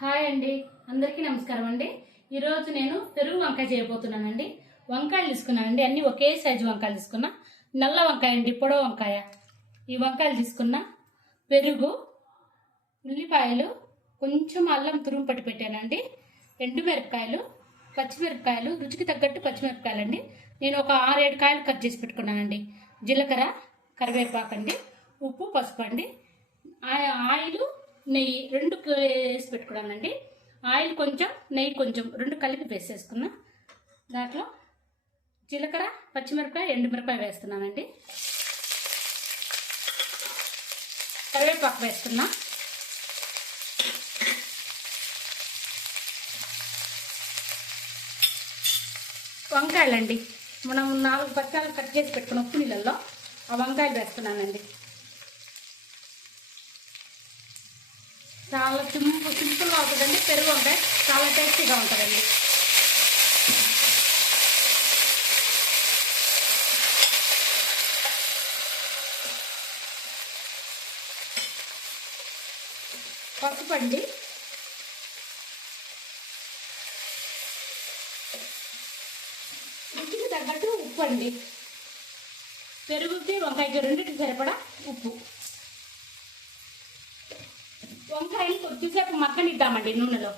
Hi అండి, అందరికీ నమస్కారం అండి. ఈరోజు నేను పెరుగు వంకాయ చేయబోతున్నానండి. వంకాయలు తీసుకున్నానండి, అన్ని ఒకే సైజు వంకాయలు తీసుకున్నా. నల్ల వంకాయ అండి, పొడవు వంకాయ. ఈ వంకాయలు తీసుకున్నా. పెరుగు, ఉల్లిపాయలు, కొంచెం అల్లం తురుము పట్టి పెట్టానండి. ఎండుమిరపకాయలు, పచ్చిమిరపకాయలు, రుచికి తగ్గట్టు పచ్చిమిరపకాయలు అండి. నేను ఒక 6-7 కాయలు కట్ చేసి పెట్టుకున్నానండి. జీలకర్ర, కరివేపాకు అండి, ఉప్పు, పసుపు అండి, ఆయిల్, నెయ్యి 2 వేసి పెట్టుకున్నానండి. ఆయిల్ కొంచెం, నెయ్యి కొంచెం 2 కలిపి వేసేసుకున్నా. దాంట్లో జీలకర్ర, పచ్చిమిరపకాయ, ఎండుమిరపకాయ వేస్తున్నానండి. కరివేపాకు వేస్తున్నా. వంకాయలండి, మనం 4 బత్తాలు కట్ చేసి పెట్టుకున్న ఉప్పు నీళ్ళల్లో ఆ వంకాయలు వేస్తున్నానండి. చాలా సింపుల్గా ఉంటుందండి. పెరుగు వంకాయ చాలా టేస్టీగా ఉంటుందండి. పసుపు అండి, రుచికి తగ్గట్టు ఉప్పు అండి. పెరుగుకి వంకాయకి రెండింటికి సరిపడా ఉప్పు. వంకాయని కొద్దిసేపు మగ్గనిద్దామండి నూనెలో.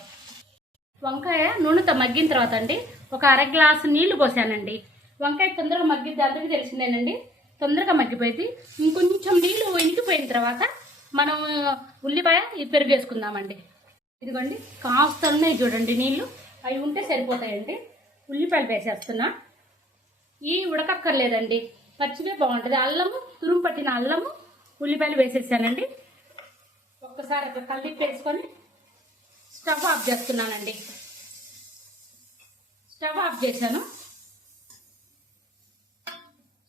వంకాయ నూనెతో మగ్గిన తర్వాత అండి ఒక 1/2 గ్లాసు నీళ్లు పోసానండి. వంకాయ తొందరగా మగ్గిద్ది, అందరికీ తెలిసిందేనండి. తొందరగా మగ్గిపోయింది. ఇంకొంచెం నీళ్లు ఇనికిపోయిన తర్వాత మనం ఉల్లిపాయ పెరుగు వేసుకుందామండి. ఇదిగోండి, కాస్త ఉన్నాయి చూడండి నీళ్లు, అవి ఉంటే సరిపోతాయండి. ఉల్లిపాయలు వేసేస్తున్నా. ఈ ఉడకక్కర్లేదండి, పచ్చివే బాగుంటుంది. అల్లము, తురుము పట్టిన అల్లము, ఉల్లిపాయలు వేసేసానండి. ఒక్కసారి అక్కడ కలిపి వేసుకొని స్టవ్ ఆఫ్ చేస్తున్నానండి. స్టవ్ ఆఫ్ చేశాను.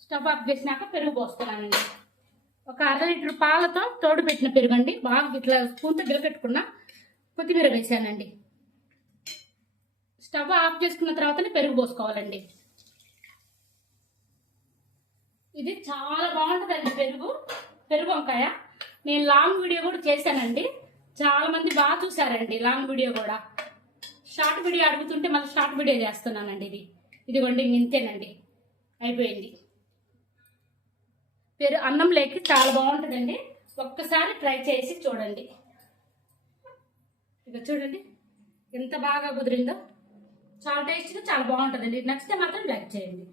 స్టవ్ ఆఫ్ చేసినాక పెరుగు పోస్తున్నానండి. ఒక 1/2 లీటర్ పాలతో తోడు పెట్టిన పెరుగు అండి. బాగా ఇట్లా స్పూన్తో గిలపెట్టుకున్నా. కొత్తిమీర వేసానండి. స్టవ్ ఆఫ్ చేసుకున్న తర్వాతనే పెరుగు పోసుకోవాలండి. ఇది చాలా బాగుంటుందండి పెరుగు వంకాయ. నేను లాంగ్ వీడియో కూడా చేశానండి. చాలా మంది బాగా చూసారండి లాంగ్ వీడియో కూడా. షార్ట్ వీడియో అడుగుతుంటే మళ్ళీ షార్ట్ వీడియో చేస్తున్నానండి. ఇదిగోండి, ఇంతేనండి, అయిపోయింది. అన్నం లేకి చాలా బాగుంటుందండి. ఒక్కసారి ట్రై చేసి చూడండి. ఇక చూడండి ఎంత బాగా కుదిరిందో. చాలా టేస్టీగా చాలా బాగుంటుందండి. నచ్చితే మాత్రం లైక్ చేయండి.